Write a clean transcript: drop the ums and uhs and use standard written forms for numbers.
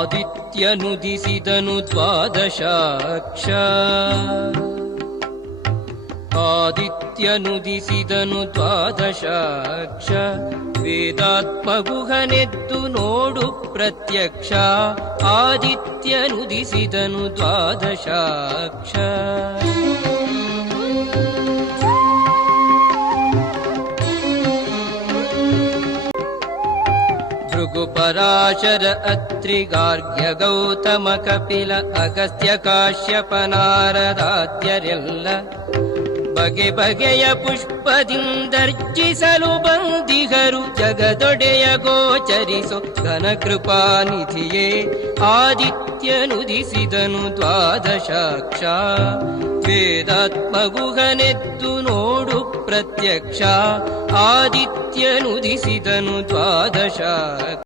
ಆದಿತ್ಯನುದಿಸಿದನು ದ್ವಾದಶಾಕ್ಷ ಆದಿತ್ಯನುದಿಸಿದನು ದ್ವಾದಶಾಕ್ಷ ವೇದಾತ್ಮಗುಹನೆದ್ದು ನೋಡು ಪ್ರತ್ಯಕ್ಷ ಆದಿತ್ಯನುದಿಸಿದನು ದ್ವಾದಶಾಕ್ಷ ಭೃಗು ಪರಾಶರ ಅತ್ರಿ ಗಾರ್ಗ್ಯ ಗೌತಮ ಕಪಿಲ ಅಗಸ್ತ್ಯ ಕಾಶ್ಯಪ ನಾರದಾದ್ಯರೆಲ್ಲ ಬಗೆ ಬಗೆಯ ಪುಷ್ಪದಿಂದರ್ಚಿಸಲು ಬಂದಿಗರು ಜಗದೊಡೆಯ ಗೋಚರಿಸೋ ಘನ ಕೃಪಾನಿಧಿಯೇ ಆದಿತ್ಯನುದಿಸಿದನು ದ್ವಾದಶಾಕ್ಷ ವೇದಾತ್ಮಗುಹನೆದ್ದು ನೋಡು ಪ್ರತ್ಯಕ್ಷ ಆದಿತ್ಯನುದಿಸಿದನು ದ್ವಾದಶಾಕ್ಷ